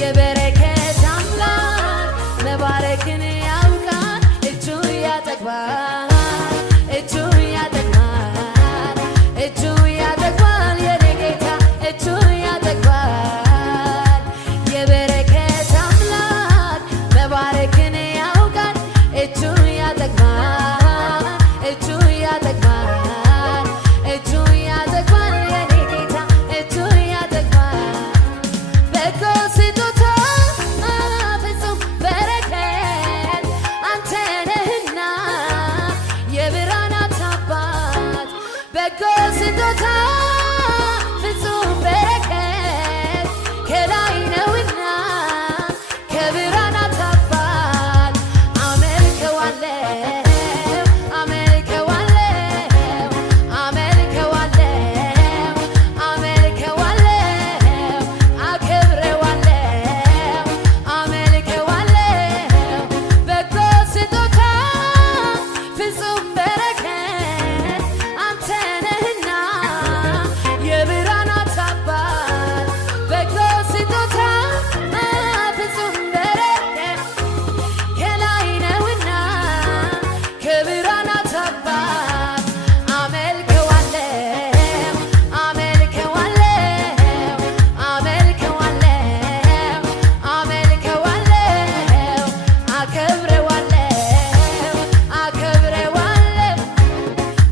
የበረከት አምላክ መባረክን ያውቃል እጁ ያጠግባል እጁ ያጠግባል እጁ ያጠግባል የኔ ጌታ እጁ ያጠግባል የበረከት አምላክ መባረክን ያውቃል እጁ ያጠግባል እጁ ያጠግባል እጁ ያጠግባል የኔ ጌታ እጁ ያጠግባል በጎ ስጦታ ፍጹም በረከት አንተ ነህና የብርሃናት አባት በጎ ስጦታ ፍጹም በረከት ከላይ ነውና ከብርሃናት አባት አመልከዋለሁ አመልከዋለሁ አመልከዋለሁ አመልከዋለሁ አከብረዋለሁ አመልከዋለሁ በጎ ስጦታ ፍጹም በረከት አንተ ነህና የብርሃናት አባት በጎ ስጦታ ፍጹም በረከት ከላይ ነውና ከብርሃናት አባት አመልከዋለሁ አመልከዋለሁ አመልከዋለሁ አመልከዋለሁ አከብረዋለሁ አከብረዋለሁ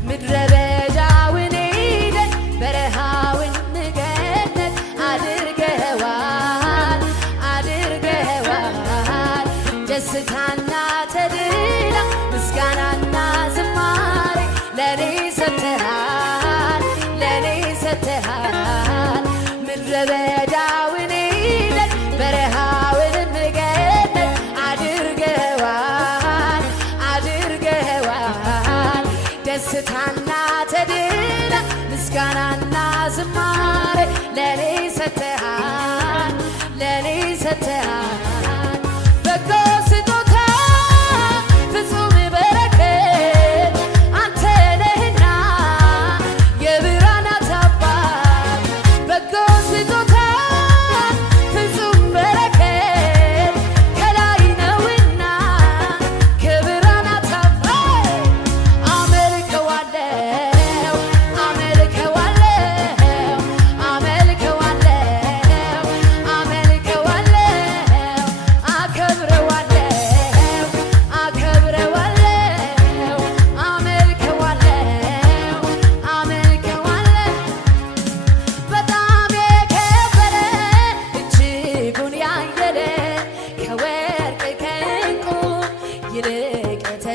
ምድረ በዳውን ሄደን በረሃውን ገነት አድርገዋል አድርገዋል ደስታና ተድላ ምስጋናና ዝማሬ ለኔ ሰጥተሃል ለኔ ሰጥተሃል ምድረ በዳውን ሄደን በረሃውን ገነት አድርገዋል አድርገዋል ደስታና ተድላ ምስጋናና ዝማሬ ለኔ ሰጥተሃል ለኔ ሰጥተሃል